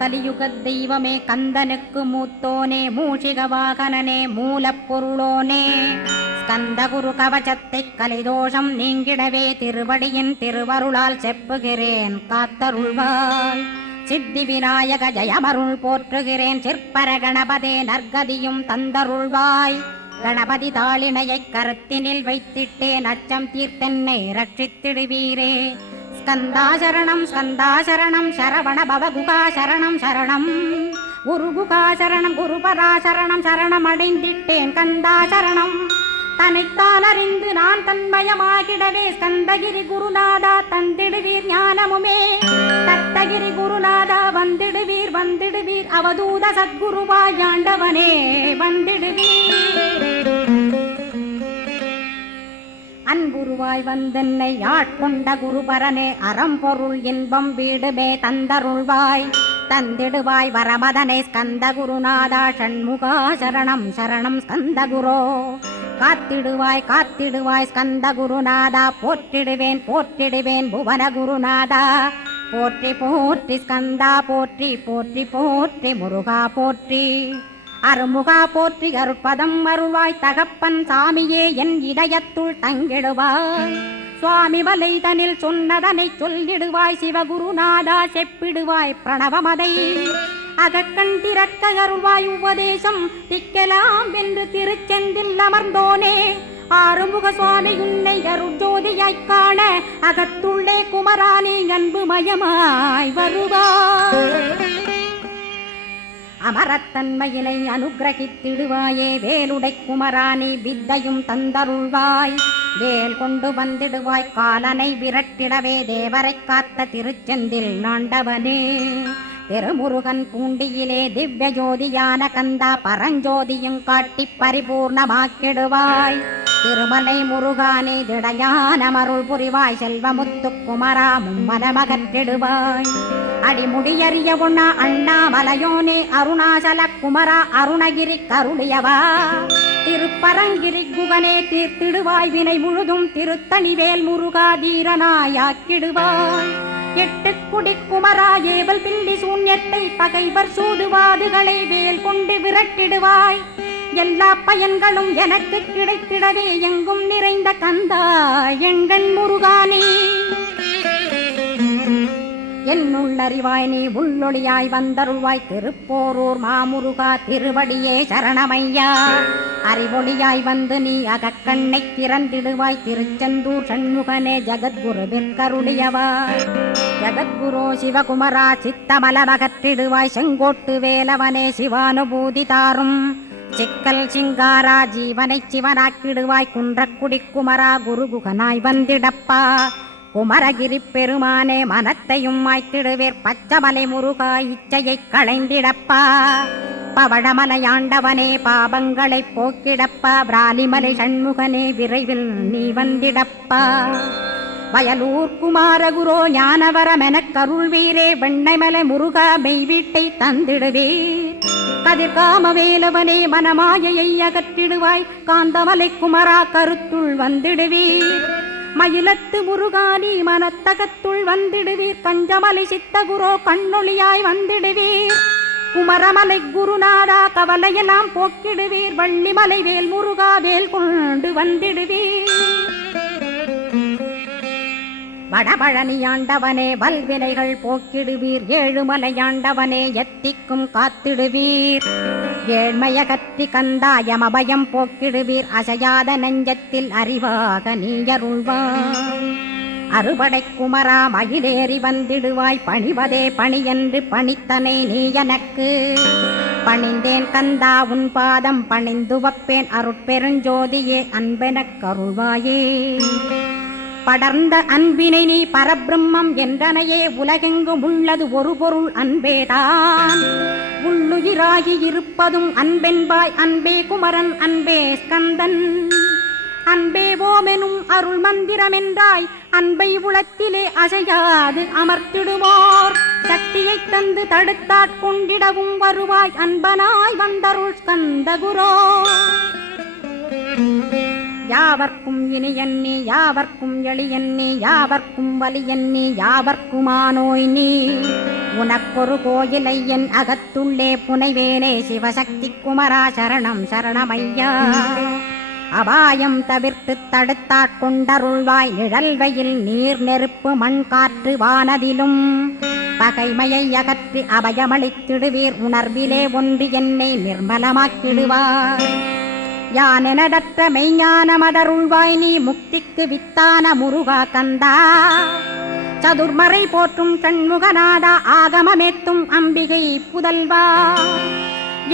கலியுகத் தெய்வமே கந்தனுக்கு மூத்தோனே மூஷிக வாகனனே மூலப்பொருளோனே ஸ்கந்தகுரு கவசத்தை கலிதோஷம் நீங்கிடவே திருவடியின் திருவருளால் செப்புகிறேன் காத்தருள்வாய். சித்தி விநாயக ஜெயமருள் போற்றுகிறேன் சிற்பர கணபதே நற்கதியும் தந்தருள்வாய். கணபதி தாளினையை கருத்தினில் வைத்திட்டேன் அச்சம் தீர்த்தென்னை ரட்சித்திடுவீரே. ஸ்கந்தாசரணம் ஸ்கந்தாசரணம் சரவண பவகுகா சரணம் சரணம் குருகுகா சரணம் குருபராசரணம் சரணம் அடைந்திட்டேன் கந்தாசரணம். தன்னைத்தான் அறிந்து நான் தன்மயமாகிடவே ஸ்கந்தகிரி குருநாதா தந்திடுவீர் ஞானமுமே. தத்தகிரி குருநாதா வந்திடுவீர் வந்திடுவீர் அவதூத சத்குருவாய் ஆண்டவனே வந்திடுவீர். அன்புருவாய் வந்தென்னை ஆட்கொண்ட குருபரனே அறம்பொருள் இன்பம் வீடுமே தந்தருள்வாய். தந்திடுவாய் வரமதனை ஸ்கந்த குருநாதா ஷண்முகா சரணம் சரணம் ஸ்கந்த குரோ. காத்திடுவாய் காத்திடுவாய் ஸ்கந்த குருநாதா போற்றிடுவேன் போற்றிடுவேன் புவன குருநாதா. போற்றி போற்றி ஸ்கந்தா போற்றி போற்றி போற்றி முருகா போற்றி. அருமுகா போற்றி அருட்பதம் அருள்வாய் தகப்பன் சாமியே என் இதயத்துள் தங்கிடுவாய். சுவாமி வலைதனில் சொன்னதனை சொல்லிடுவாய் சிவகுருநாதா செப்பிடுவாய் பிரணவமதை. அகக்கண் திறக்க அருள்வாய் உபதேசம் திக்கலாம் என்று திருச்செந்தில் அமர்ந்தோனே. ஆறுமுக சுவாமி உன்னை அருட்ஜோதியாய் காண அகத்துள்ளே குமரானி அன்பு மயமாய் வருவாய். அமரத்தன்மையினை அனுகிரகித்திடுவாயே வேலுடை குமரானி வித்தையும் தந்தருள்வாய். வேல் கொண்டு வந்திடுவாய் காலனை விரட்டிடவே தேவரை காத்த திருச்செந்தில் நாண்டவனே. திருமுருகன் பூண்டியிலே திவ்ய ஜோதியான கந்தா பரஞ்சோதியும் காட்டி பரிபூர்ணமாக்கிடுவாய். திருமலை முருகானே திடையான மருள் புரிவாய் செல்வமுத்து குமரா மும்மனமகற்றிடுவாய். அடிமுடியறிய உண்ணா அண்ணாமலையோனே அருணாசல குமரா அருணகிரி கருளியவா. திருப்பரங்கிரி குகனே தீர்த்திடுவாய் வினை முழுதும் திருத்தணிவேல் முருகா தீரனாயாக்கிடுவாய். எட்டு குடி குமரா ஏவல் பில்லி சூன்யத்தை பகைவர் சூதுவாதுகளை வேல் கொண்டு விரட்டிடுவாய். எல்லா பயன்களும் எனக்கு கிடைத்திடவே எங்கும் நிறைந்த கந்தா எங்கள் முருகானே. என்னுள்ளறிவாய் நீ உள்ளொளியாய் வந்தருள்வாய் திருப்போரூர் மாமுருகா திருவடியே சரணமையா. அறிவொளியாய் வந்து நீ அகக்கண்ணை திறந்திடுவாய் திருச்செந்தூர் சண்முகனே ஜகத்குருவிற்கருளியவாய். ஜகத்குரு சிவகுமரா சித்தமலமகற்றிடுவாய் செங்கோட்டு வேலவனே சிவானுபூதி தாரும். சிக்கல் சிங்காரா ஜீவனை சிவனாக்கிடுவாய் குன்றக்குடி குமரா குருகுகனாய் வந்திடப்பா. குமரகிரி பெருமானே மனத்தையும் மாய்த்திடுவேர் பச்சமலை முருகா இச்சையை களைந்திடப்பா. பவழமலையாண்டவனே பாபங்களை போக்கிடப்பா. பிராலிமலை சண்முகனே விரைவில் நீ வந்திடப்பா. வயலூர் குமாரகுரோ ஞானவரமெனக் கருள்வீரே வெண்ணைமலை முருகா மெய் வீட்டை தந்திடுவீர். கதிர்காம வேலவனே மனமாயையை அகற்றிடுவாய் காந்தமலை குமரா கருத்துள் வந்திடுவீர். மயிலத்து முருகானி மனத்தகத்துள் வந்திடுவீர். கஞ்சமலை சித்தகுரோ கண்ணொளியாய் வந்திடுவீர். குமரமலை குருநாதா கவலையெல்லாம் போக்கிடுவீர். வள்ளிமலை வேல் முருகா வேல் கொண்டு வந்திடுவீர். வடபழனியாண்டவனே வல்வினைகள் போக்கிடுவீர். ஏழுமலையாண்டவனே எத்திக்கும் காத்திடுவீர். ஏழ்மையகத்தி கந்தாயமபயம் போக்கிடுவீர். அசையாத நெஞ்சத்தில் அறிவாக நீயருள்வாய். அறுபடை குமரா மயிலேறி வந்திடுவாய். பணிவதே பணியென்று பணித்தனை நீ எனக்கு. பணிந்தேன் கந்தா உன் பாதம் பணிந்து வப்பேன் அருட்பெருஞ்சோதியே அன்பெனக் கருள்வாயே. படர்ந்த அன்பினை நீ பரபிரம்மம் என்றனையே உலகெங்கும் உள்ளது ஒரு பொருள் அன்பேதான். உள்ளுயிராகி இருப்பதும் அன்பென்பாய் அன்பே குமரன் அன்பே ஸ்கந்தன். அன்பே ஓமெனும் அருள் மந்திரமென்றாய் அன்பை உளத்திலே அசையாது அமர்த்திடுவோர். சக்தியை தந்து தடுத்தாட்கொண்டிடவும் வருவாய் அன்பனாய் வந்தருள் ஸ்கந்த குரோ. யாவர்க்கும் இனியன் நீ யாவர்க்கும் எளியன் நீ யாவர்க்கும் வலியன் நீ யாவர்க்குமானோய் நீ உனக்கொரு கோயிலை என் அகத்துள்ளே புனைவேனே சிவசக்தி குமரா சரணம் சரணமையா அபாயம் தவிர்த்து தடுத்தாட்கொண்டருள்வாய் நிழல்வையில் நீர் நெருப்பு மண் காற்று வானதிலும் பகைமையை அகற்றி அபயமளித்திடுவீர் உணர்விலே ஒன்று என்னை நிர்மலமாக்கிடுவாய் யானெனதற்ற மெய்ஞானமதருள்வாய் நீ முக்திக்கு வித்தான முருகா கந்தா சதுர்மறை போற்றும் கண்முகநாதா ஆகமமேத்தும் அம்பிகை புதல்வா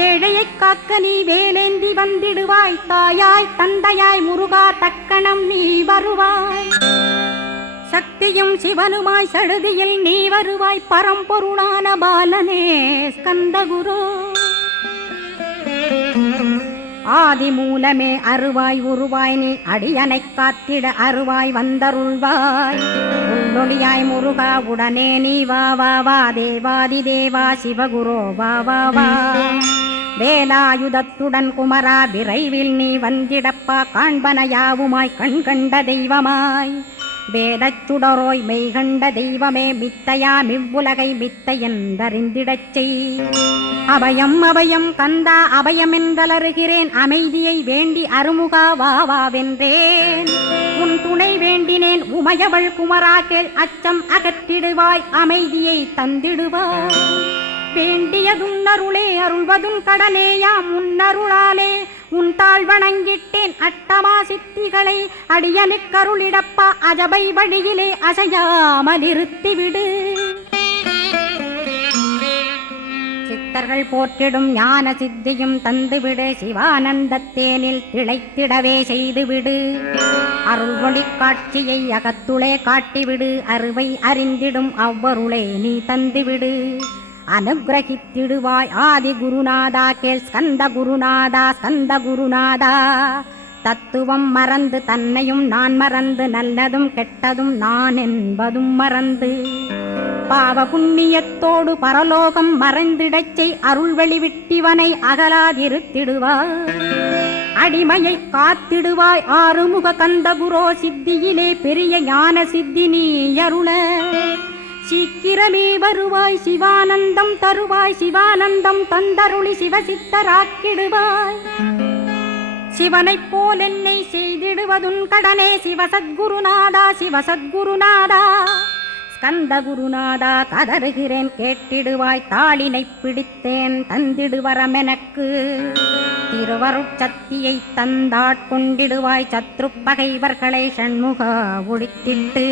ஏழையை காக்க நீ வேலேந்தி வந்திடுவாய் தாயாய் தந்தையாய் முருகா தக்கணம் நீ வருவாய் சக்தியும் சிவனுமாய் சடுதியில் நீ வருவாய் பரம்பொருளான பாலனே ஸ்கந்தகுரு ஆதி மூலமே அருவாய் உருவாய் நீ அடியனை காத்திட அருவாய் வந்தருள்வாய் உள்ளொளியாய் முருகா உடனே நீ வா வா வா தேவாதி தேவா சிவகுரோ வா வா வா வேலாயுதத்துடன் குமரா விரைவில் நீ வந்திடப்பா காண்பன யாவுமாய் கண் கண்ட தெய்வமாய் வேதச் சுடரோய் மெய்கண்ட தெய்வமே மித்தையா மிவ்வுலகை மித்தை என்றறிந்திடச் செய் அபயம் அபயம் கந்தா அபயமென்றலறுகிறேன் அமைதியை வேண்டி அருமுகா வாவென்றேன் உன் துணை வேண்டினேன் உமையவள் குமரா கேள் அச்சம் அகற்றிடுவாய் அமைதியை தந்திடுவாய் வேண்டியதுன்னருளே அருள்வதும் கடனேயாம் உன்னருளாலே உன் தாழ் வணங்கிட்டேன் அட்டமா சித்திகளை அடியனுக்கருளிடப்பா அஜபை வழியிலே அசையாமலிருத்திவிடு சித்தர்கள் போற்றிடும் ஞான சித்தியும் தந்துவிடு சிவானந்தத்தேனில் திளைத்திடவே செய்துவிடு அருள் ஒளி காட்சியை அகத்துளே காட்டிவிடு அருவை அறிந்திடும் அவ்வருளே நீ தந்துவிடு அனுகிரகித்திடுவாய் ஆதி குருநாதா கேள் ஸ்கந்த குருநாதா ஸ்கந்த குருநாதா தத்துவம் மறந்து தன்னையும் நான் மறந்து நல்லதும் கெட்டதும் நான் என்பதும் மறந்து பாவ புண்ணியத்தோடு பரலோகம் மறைந்திடச்சை அருள் வெளிவிட்டிவனை அகலாதிருத்திடுவாய் அடிமையை காத்திடுவாய் ஆறுமுக கந்தகுரோ சித்தியிலே பெரிய ஞான சித்தி நீ அருள சீக்கிரமே வருவாய் சிவானந்தம் தருவாய் சிவானந்தம் தந்தருளி சிவசித்தராக்கிடுவாய் சிவனைப் போல் என்னை செய்திடுவதுன் கடனே சிவசத்குருநாதா சிவசத்குருநாதா ஸ்கந்த குருநாதா கதறுகிறேன் கேட்டிடுவாய் தாளினை பிடித்தேன் தந்திடுவரமெனக்கு திருவருட்சக்தியை தந்தாட்கொண்டிடுவாய் சத்ரு பகைவர்களை ஷண்முகா ஒழித்திட்டு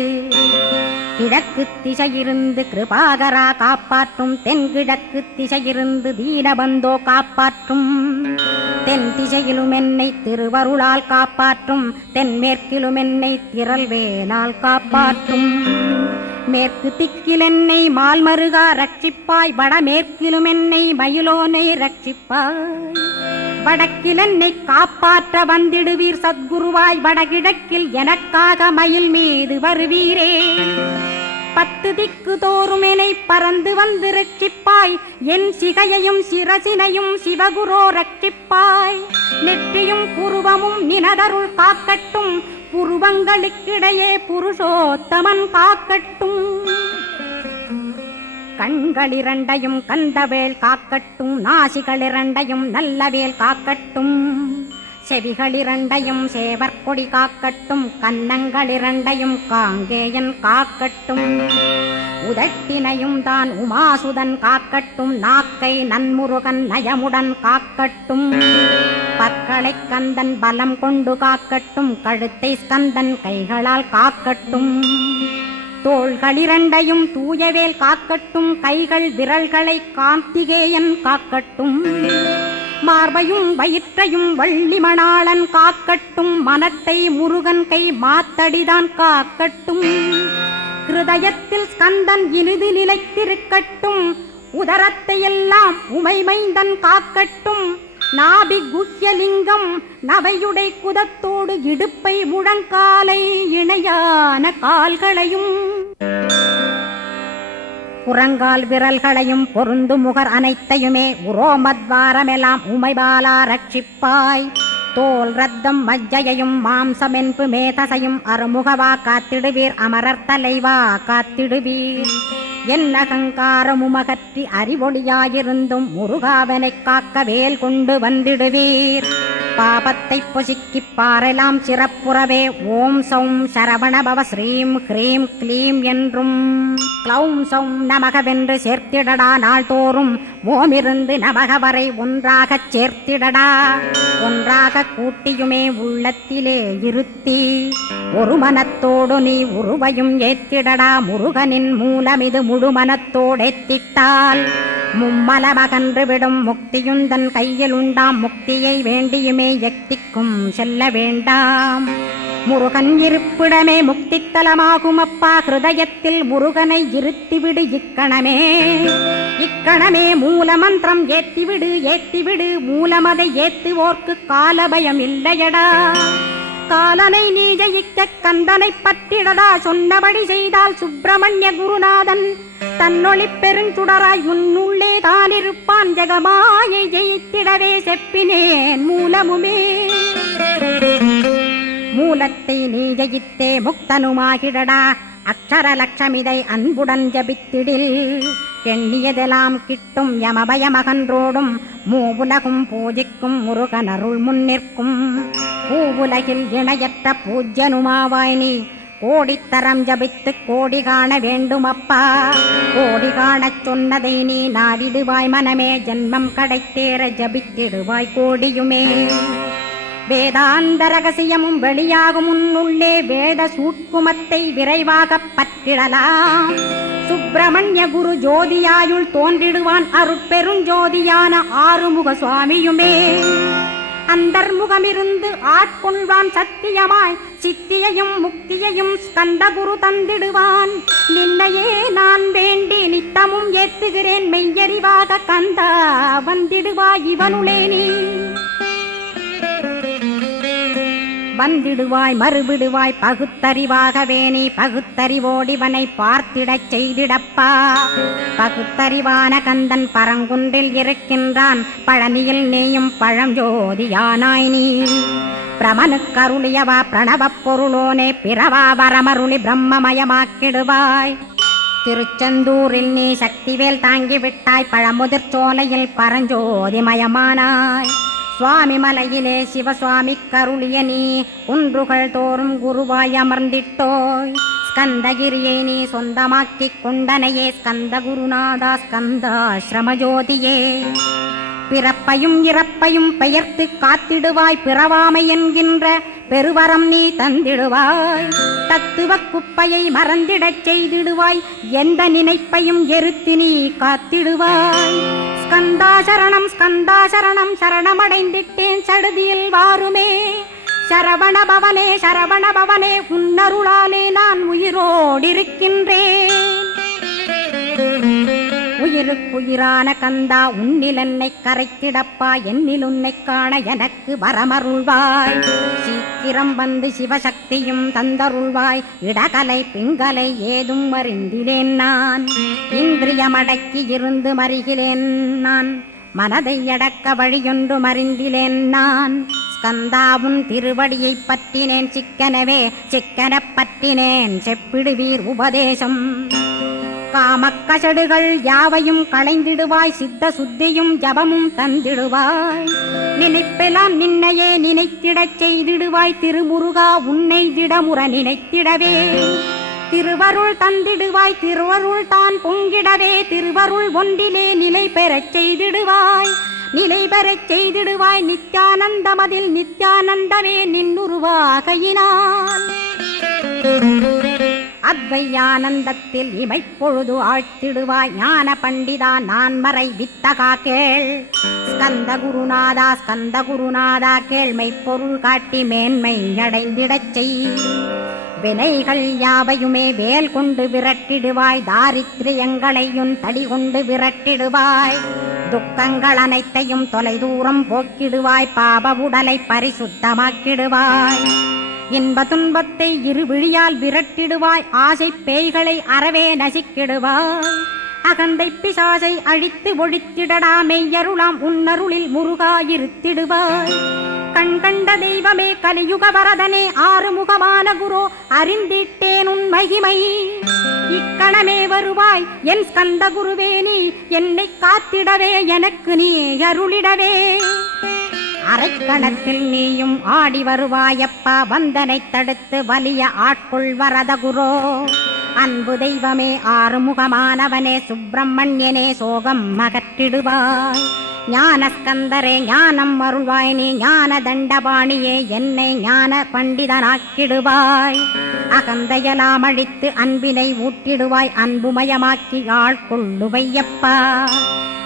கிழக்கு திசையிருந்து கிருபாகரா காப்பாற்றும் தென்கிழக்கு திசையிருந்து தீனபந்தோ காப்பாற்றும் தென் திசையிலும் என்னை திருவருளால் காப்பாற்றும் தென்மேற்கிலும் என்னை திரள்வேலால் காப்பாற்றும் மேற்கு திக்கில் என்னை மால்மருகா ரட்சிப்பாய் வடமேற்கிலும் என்னை மயிலோனை ரட்சிப்பாய் வடக்கில் என்னை காப்பாற்ற வந்திடுவீர் சத்குருவாய் வடகிழக்கில் எனக்காக மயில் மீது வருவீரே 10 திக்கு தோறும் என்னை பறந்து வந்து ரட்சிப்பாய் என் சிகையையும் சிரசினையும் சிவகுரோ ரட்சிப்பாய் நெற்றியும் புருவமும் நினதருள் காக்கட்டும் புருவங்களுக்கிடையே புருஷோத்தமன் காக்கட்டும் கண்களிரண்டையும் கந்தவேல் காக்கட்டும் நாசிகளிரண்டையும் நல்லவேல் காக்கட்டும் செவிகளிரண்டையும் சேவற்கொடி காக்கட்டும் கன்னங்களிரண்டையும் காங்கேயன் காக்கட்டும் உதட்டினையும் தான் உமாசுதன் காக்கட்டும் நாக்கை நன்முருகன் நயமுடன் காக்கட்டும் பற்களை கந்தன் பலம் கொண்டு காக்கட்டும் கழுத்தை ஸ்கந்தன் கைகளால் காக்கட்டும் தோள்களிரண்டையும் தூயவேல் காக்கட்டும் கைகள் விரல்களை கார்த்திகேயன் காக்கட்டும் மார்பையும் வயிற்றையும் வள்ளிமணாளன் காக்கட்டும் மனத்தை முருகன் கை மாத்தடிதான் காக்கட்டும் ஹிருதயத்தில் ஸ்கந்தன் இனிது நிலைத்திருக்கட்டும் உதரத்தை எல்லாம் உமைமைந்தன் காக்கட்டும் நாபி குஹ்யலிங்கம் நவையுடை குதத்தோடு இடுப்பை முழங்காலை இணையான கால்களையும் புறங்கால் விரல்களையும் பொருந்து முகர் அனைத்தையுமே உரோமத்வாரமெல்லாம் உமைபாலா ரட்சிப்பாய் தோல் ரத்தம் மஜ்ஜையும் மாம்சமென்பு மேதசையும் அருமுகவா காத்திடுவீர் அமரர் தலைவா காத்திடுவீர். என் அகங்காரமுமகற்றி அறிவொளியாயிருந்தும் முருகாவனைக் காக்க வேல் கொண்டு வந்திடுவீர். பாபத்தை பொசுக்கிப் பாரெலாம் சிறப்புறவே ஓம் சௌம் சரவணபவ ஸ்ரீம் ஹ்ரீம் க்ளீம் என்றும் க்ளௌம் சௌம் நமகவென்று சேர்த்திடடா. நாள்தோறும் ஓமிருந்து நமக வரை ஒன்றாகச் சேர்த்திடடா. ஒன்றாக கூட்டியுமே உள்ளத்திலே இருத்தி ஒரு மனத்தோடு நீ உருவையும் ஏத்திடடா. முருகனின் மூலமிது முழு மனத்தோடேத்திட்டால் மும்மலமகன்று விடும் முக்தியுந்தன் கையில் உண்டாம். முக்தியை வேண்டியுமே எக்திக்கும் செல்ல வேண்டாம். முருகன் இருப்பிடமே முக்தித்தலமாகும் அப்பா. ஹிருதயத்தில் முருகனை இருத்திவிடு இக்கணமே. இக்கணமே மூல மந்திரம் ஏத்திவிடு ஏத்திவிடு. மூலமதை ஏத்துவோர்க்கு காலபயம் இல்லையடா. காலனை நீ ஜெயிக்க கந்தனை பற்றிடடா. சொன்னபடி செய்தால் சுப்பிரமணிய குருநாதன் தன்னொளி பெருஞ்சுடராய் உன்னுள்ளே தானிருப்பான். ஜெகமாயை ஜெயித்திடவே செப்பினேன் மூலமுமே. மூலத்தை நீ ஜெயித்தே முக்தனுமாகிடடா. அக்ஷர லட்சமிதை அன்புடன் ஜபித்திடில் எண்ணியதெல்லாம் கிட்டும். யமபயமகன்றோடும் மூவுலகும் பூஜிக்கும் முருகனருள் முன்னிற்கும். பூவுலகில் இணையற்ற பூஜ்யனுமாவாய் நீ கோடித்தரம் ஜபித்து கோடி காண வேண்டுமப்பா. கோடி காணச் சொன்னதை நீ நாடிடுவாய் மனமே. ஜென்மம் கடைத்தேற ஜபித்திடுவாய் கோடியுமே. வேதாந்த ரகசியமும் வெளியாகும் உன்னுள்ளே வேத சூட்குமத்தை விரைவாகப் பற்றிடலாம். சுப்பிரமணிய குரு ஜோதியாயுள் தோன்றிடுவான் அருட்பெருஞ்சோதியான ஆறுமுக சுவாமியுமே. அந்தர்முகமிருந்து ஆட்கொள்வான் சத்தியமாய். சித்தியையும் முக்தியையும் ஸ்கந்தகுரு தந்திடுவான். நின்னையே நான் வேண்டி நித்தமும் ஏத்துகிறேன் மெய்யறிவாக கந்தா வந்திடுவாய் இவனுளே நீ. வந்திடுவாய் மறுவிடுவாய் பகுத்தறிவாகவே நீ. பகுத்தறிவோடிவனை பார்த்திடச் செய்திடப்பா. பகுத்தறிவான கந்தன் பரங்குன்றில் இருக்கின்றான். பழனியில் நீயும் பழஞ்சோதியானாய் நீ. பிரமனுக்கருளியவா பிரணவப் பொருளோனே. பிறவா வரமருளி பிரம்மமயமாக்கிடுவாய். திருச்செந்தூரில் நீ சக்திவேல் தாங்கிவிட்டாய். பழமுதிர் சோலையில் பரஞ்சோதிமயமானாய். சுவாமி மலையிலே சிவசுவாமி கருளிய நீ குன்றுகள் தோறும் குருவாய் அமர்ந்திட்டோய். ஸ்கந்தகிரியை நீ சொந்தமாக்கிக் கொண்டனையே. ஸ்கந்த குருநாதா ஸ்கந்தாஸ்ரமஜோதியே. பிறப்பையும் இறப்பையும் பெயர்த்து காத்திடுவாய். பிறவாமை என்கின்ற பெருவரம் நீ தந்திடுவாய். தத்துவ குப்பையை மறந்திடச் செய்திடுவாய். எந்த நினைப்பையும் எரித்து நீ காத்திடுவாய். ஸ்கந்தாசரணம் ஸ்கந்தாசரணம் சரணமடைந்திட்டேன் சடுதியில் வாருமே. சரவணபவனே சரவணபவனே உன்னருளாலே நான் உயிரோடிருக்கின்றேன். உயிருக்குயிரான கந்தா உன்னில் என்னை கரைத்திடப்பா. என்னில் உன்னை காண எனக்கு வரமருள்வாய். சீக்கிரம் வந்து சிவசக்தியும் தந்தருள்வாய். இடகலை பிங்கலை ஏதும் அறிந்திலேன் நான். இந்திரியமடக்கி இருந்து மறிகிறேன் நான். மனதை அடக்க வழியொன்று மறிந்திலேன் நான். ஸ்கந்தாவும் திருவடியை பற்றினேன் சிக்கனவே. சிக்கனப் பற்றினேன் செப்பிடுவீர் உபதேசம். காமக்கசடுகள் யாவையும் களைந்திடுவாய். சித்த சுத்தியும் ஜபமும் தந்திடுவாய். நினைப்பெல்லாம் நின்னையே நினைத்திடச் செய்திடுவாய். திருமுருகா உன்னை திடமுற நினைத்திடவே திருவருள் தந்திடுவாய். திருவருள் தான் பொங்கிடவே திருவருள் ஒன்றிலே நிலை பெறச் செய்திடுவாய். நிலை பெறச் செய்திடுவாய். நித்யானந்தமதில் நித்யானந்தமே நின்னுருவாகையினால். அத்வையானந்தத்தில் இமைப்பொழுது ஆழ்த்திடுவாய். ஞான பண்டிதா நான் மறை வித்தகா கேள். ஸ்கந்த குருநாதா ஸ்கந்த குருநாதா கேள்மை பொருள் காட்டி மேன்மை அடைந்திடச் செய். வினைகள் யாவையுமே வேல் கொண்டு விரட்டிடுவாய். தாரித்ரியங்களையும் தடி கொண்டு விரட்டிடுவாய். துக்கங்கள் அனைத்தையும் தொலை தூரம் போக்கிடுவாய். பாப உடலை பரிசுத்தமாக்கிடுவாய். இன்ப துன்பத்தை இருவிழியால் விரட்டிடுவாய். ஆசை பேய்களை அறவே நசிக்கிடுவாய். அகந்தை பிசாசை அழித்து ஒழித்திடடா மெய்யருளாம் உன்னருளில் முருகா இருத்திடுவாய். கண் கண்ட தெய்வமே கலியுக வரதனே ஆறுமுகமான குரு அறிந்திட்டேன் உன் மகிமை. இக்கணமே வருவாய் என் ஸ்கந்த குருவே, நீ என்னை காத்திடவே எனக்கு நீ அருளிடவே. அரைக்கணத்தில் நீயும் ஆடி வருவாயப்பா, வந்தனை தடுத்து வலிய ஆட்கொள் வரத குரோ. அன்பு தெய்வமே ஆறுமுகமானவனே சுப்பிரமணியனே சோகம் அகற்றிடுவாய். ஞானஸ்கந்தரே ஞானம் அருள்வாய், நீ ஞான தண்டபாணியே என்னை ஞான பண்டிதனாக்கிடுவாய். அகந்தையலாம் அழித்து அன்பினை ஊட்டிடுவாய், அன்புமயமாக்கி ஆள்கொள்ளுவையப்பா.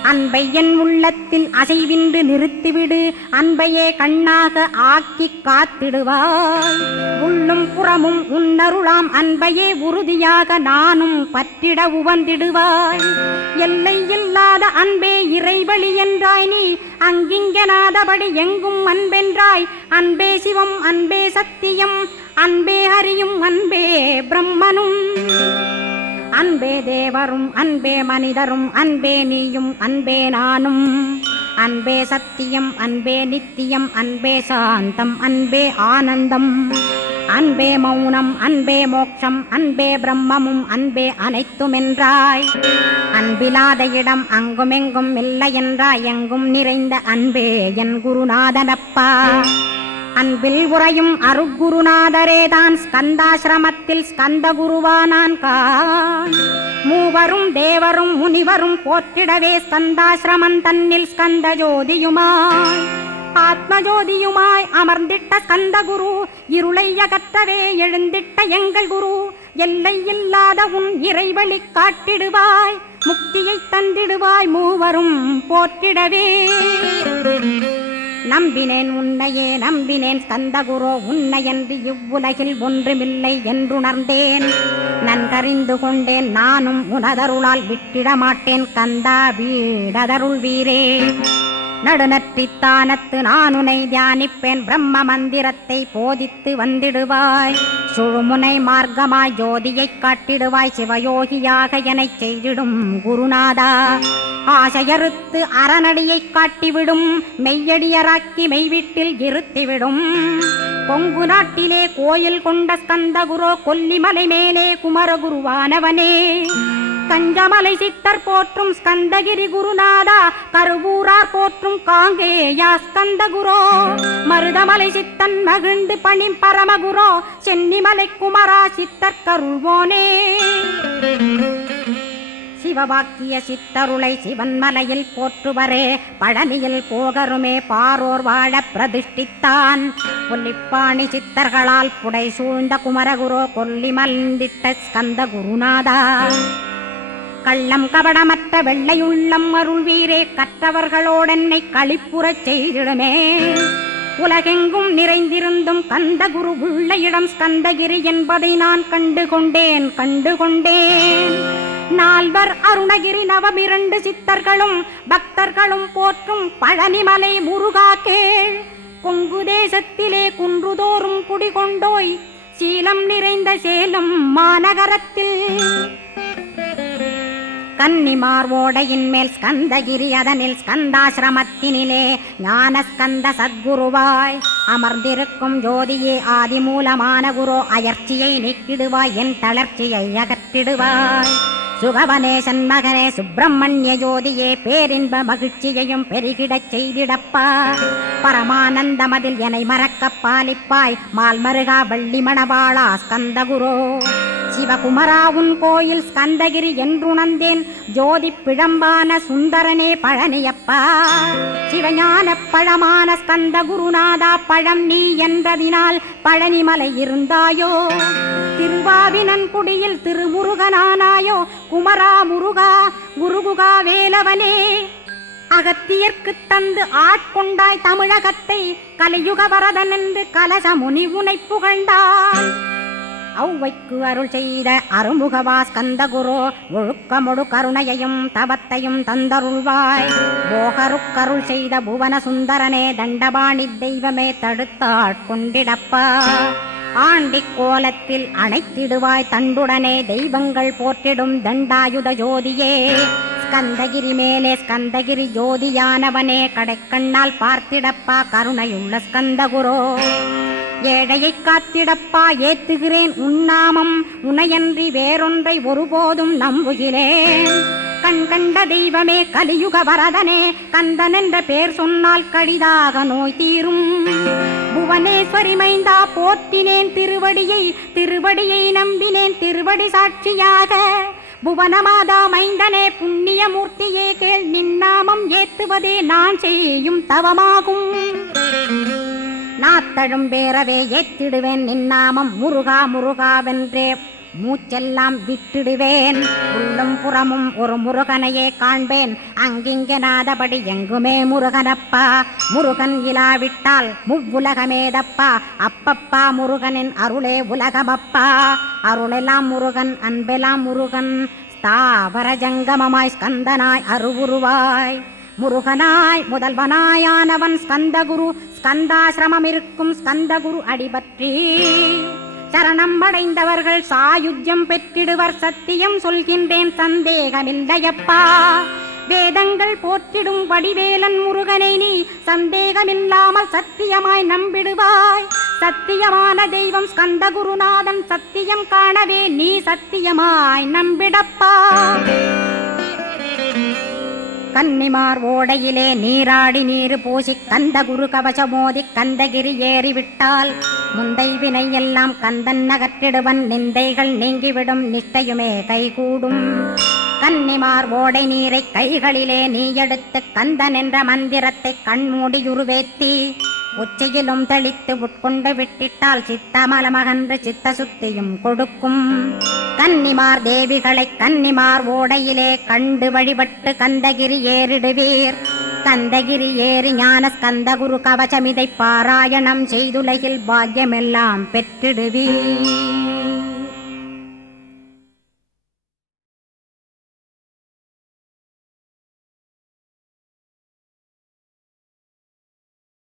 அன்பை என் உள்ளத்தில் அசைவின்று நிறுத்திவிடு, அன்பையே கண்ணாக ஆக்கி காத்திடுவாய். உள்ளும் புறமும் உன்னருளாம் அன்பையே உறுதியாக நானும் பற்றிட உவந்திடுவாய். எல்லை இல்லாத அன்பே இறைவழி என்றாய் நீ, அங்கிங்கனாதபடி எங்கும் அன்பென்றாய். அன்பே சிவம் அன்பே சத்தியம் அன்பே ஹரியும் அன்பே பிரம்மனும். அன்பே தேவரும் அன்பே மனிதரும் அன்பே நீயும் அன்பே நானும். அன்பே சத்தியம் அன்பே நித்தியம் அன்பே சாந்தம் அன்பே ஆனந்தம். அன்பே மௌனம் அன்பே மோட்சம் அன்பே பிரம்மமும் அன்பே அனைத்துமென்றாய். அன்பிலாத இடம் அங்குமெங்கும் இல்லை என்றாய், எங்கும் நிறைந்த அன்பே என் குருநாதனப்பா. அன்பில் உறையும் அருட்குருநாதரேதான் ஸ்கந்தாசிரமத்தில் ஸ்கந்த குருவானான் கான். மூவரும் தேவரும் முனிவரும் போற்றிடவே ஸ்கந்தாசிரமன் தன்னில் ஸ்கந்த ஜோதியுமாய் ஆத்மஜோதியுமாய் அமர்ந்திட்ட ஸ்கந்த குரு. இருளை அகற்றவே எழுந்திட்ட எங்கள் குரு. எல்லை இல்லாத உன் இறைவழி காட்டிடுவாய், முக்தியை தந்திடுவாய் மூவரும் போற்றிடவே. நம்பினேன் உன்னையே நம்பினேன் ஸ்கந்தகுரோ, உன்னையன்று இவ்வுலகில் ஒன்றுமில்லை என்றுணர்ந்தேன். நன்கறிந்து கொண்டேன் நானும் உனதருளால் விட்டிட மாட்டேன் கந்தா வீடதருள் வீரே. நடுநற்றித்தானத்து நான் உனை தியானிப்பேன், பிரம்ம மந்திரத்தை போதித்து வந்திடுவாய். சுழுமுனை மார்க்கமாய் ஜோதியை காட்டிடுவாய், சிவயோகியாக எனச் செய்திடும் குருநாதா. ஆசையறுத்து அறநடியை காட்டிவிடும், மெய்யடியராக்கி மெய்வீட்டில் இருத்திவிடும். கொங்கு நாட்டிலே கோயில் கொண்ட ஸ்கந்தகுரோ, கொல்லிமலை மேலே குமரகுருவானவனே. கஞ்சமலை சித்தர் போற்றும் ஸ்கந்தகிரி குருநாதா, கருவூரார் போற்றும் காங்கேயா ஸ்கந்தகுரோ. மருதமலை சித்தன் மகிழ்ந்து பணி பரமகுரோ, சென்னிமலை குமரா சித்தர் கருள்வோனே. சிவவாக்கிய சித்தருளை சிவன்மலையில் போற்றுவரே, பழனியில் போகருமே பாரோர் வாழ பிரதிஷ்டித்தான். கொல்லிப்பாணி சித்தர்களால் புடை சூழ்ந்த குமரகுரோ, கொல்லி மல்ந்திட்ட ஸ்கந்த குருநாதா. கள்ளம் கபடமற்ற வெள்ளையுள்ளம் அருள் வீரே, கற்றவர்களோடென்னை களிப்புறச் செய்திடுமே. உலகெங்கும் நிறைந்திருந்தும் கந்த குரு உள்ள இடம் ஸ்கந்தகிரி என்பதை நான் கண்டுகொண்டேன். நால்வர் அருணகிரி நவமிரண்டு சித்தர்களும் பக்தர்களும் போற்றும் பழனிமலை முருகா கேள். கொங்கு தேசத்திலே குன்றுதோறும் குடிகொண்டோய், சீலம் நிறைந்த சேலம் மாநகரத்தில். கன்னிமார் ஓடையின் மேல் ஸ்கந்தகிரி, அதனில் ஸ்கந்தாசிரமத்தினிலே ஞான ஸ்கந்த சத்குருவாய் அமர்ந்திருக்கும் ஜோதியே ஆதிமூலமான குரு. அயற்சியை நீக்கிடுவாய், என் தளர்ச்சியை அகற்றிடுவாய். சுகவனேசன் மகனே சுப்பிரமணிய ஜோதியே, பேரின்ப மகிழ்ச்சியையும் பெருகிடச் செய்திடப்பா. பரமானந்தமதில் என்னை மறக்க பாலிப்பாய், மால்மருகா வள்ளி மணவாளா ஸ்கந்தகுரோ. சிவகுமரா உன் கோயில் ஸ்கந்தகிரி என்றுணர்ந்தேன், ஜோதி பிழம்பான சுந்தரனே பழனியப்பா. சிவஞான பழமான ஸ்கந்த குருநாதா, பழம் நீ என்றதினால் பழனிமலை இருந்தாயோ. திருவாவினன்குடியில் திருமுருகனானாயோ, குமரா முருகா குருகுகா வேலவனே. அகத்தியர்க்கு தந்து ஆட்கொண்டாய் தமிழகத்தை, கலியுக வரதன் என்று கலசமுனி உனை புகழ்ந்தாள். ஔவைக்கு அருள் செய்த அருமுகவா ஸ்கந்தகுரோ, ஒழுக்கமொடு கருணையையும் தவத்தையும் தந்தருள்வாய். போகருக்கருள் செய்த புவன சுந்தரனே, தண்டபாணி தெய்வமே தடுத்தாட்கொண்டிடப்பா. ஆண்டிக் கோலத்தில் அணைத்திடுவாய் தண்டுடனே தெய்வங்கள் போற்றிடும் தண்டாயுத ஜோதியே. ஸ்கந்தகிரி மேலே ஸ்கந்தகிரி ஜோதியானவனே கடைக்கண்ணால் பார்த்திடப்பா கருணையுள்ள ஸ்கந்தகுரோ. ஏழையை காத்திடப்பா ஏத்துகிறேன் உன்னாமம் உனையன்றி வேறொன்றை ஒருபோதும் நம்புகிறேன். கண் கண்ட தெய்வமே கலியுக வரதனே கந்தன் என்ற பேர் சொன்னால் கடிதாக நோய் தீரும். புவனேஸ்வரி மைந்தா போற்றினேன் திருவடியை நம்பினேன் திருவடி சாட்சியாக. புவனமாதா மைந்தனே புண்ணியமூர்த்தியே கேள் நின்னாமம் ஏத்துவதே நான் செய்யும் தவமாகும். நாத்தழும் பேரவே ஏத்திடுவேன் நின்னாமம் முருகா முருகாவென்றே மூச்செல்லாம் விட்டிடுவேன். உள்ளும் புறமும் ஒரு முருகனையே காண்பேன் அங்கிங்கெனாதபடி எங்குமே முருகனப்பா. முருகன் இலாவிட்டால் முவ்வுலகமேதப்பா. அப்பப்பா முருகனின் அருளே உலகமப்பா. அருளெல்லாம் முருகன் அன்பெல்லாம் முருகன் ஸ்தாவர ஜங்கமமாய் ஸ்கந்தனாய் அருவுருவாய். முருகனாய் முதல்வனாயானவன் ஸ்கந்தகுரு. ஸ்கந்தாசிரமம் இருக்கும் ஸ்கந்தகுரு அடிபற்றி சரணம் அடைந்தவர்கள் சாயுஜ்யம் பெற்றிடுவர். சத்தியம் சொல்கின்றேன் சந்தேகமில்லையப்பா. வேதங்கள் போற்றிடும் வடிவேலன் முருகனை நீ சந்தேகமில்லாமல் சத்தியமாய் நம்பிடுவாய். சத்தியமான தெய்வம் ஸ்கந்தகுருநாதன் சத்தியம் காணவே நீ சத்தியமாய் நம்பிடப்பா. கன்னிமார் ஓடையிலே நீராடி நீரு பூசி கந்தகுரு கவசமோதி கந்தகிரி ஏறிவிட்டால் முந்தை வினை எல்லாம் கந்தன் நகற்றிடுவன். நிந்தைகள் நீங்கிவிடும் நிஷ்டையுமே கைகூடும். கன்னிமார் ஓடை நீரை கைகளிலே நீ எடுத்து கந்தன் என்ற மந்திரத்தை கண்மூடியுருவேத்தி உச்சியிலும் தெளித்து உட்கொண்டு விட்டிட்டால் சித்தமலமகன்று சித்த சுத்தியும் கொடுக்கும். கன்னிமார் தேவிகளை கன்னிமார் ஓடையிலே கண்டு வழிபட்டு கந்தகிரி ஏறிடுவீர். கந்தகிரி ஏறி ஞான ஸ்கந்தகுரு கவசமிதை பாராயணம் செய்துலகில் பாக்கியமெல்லாம் பெற்றிடுவீர்.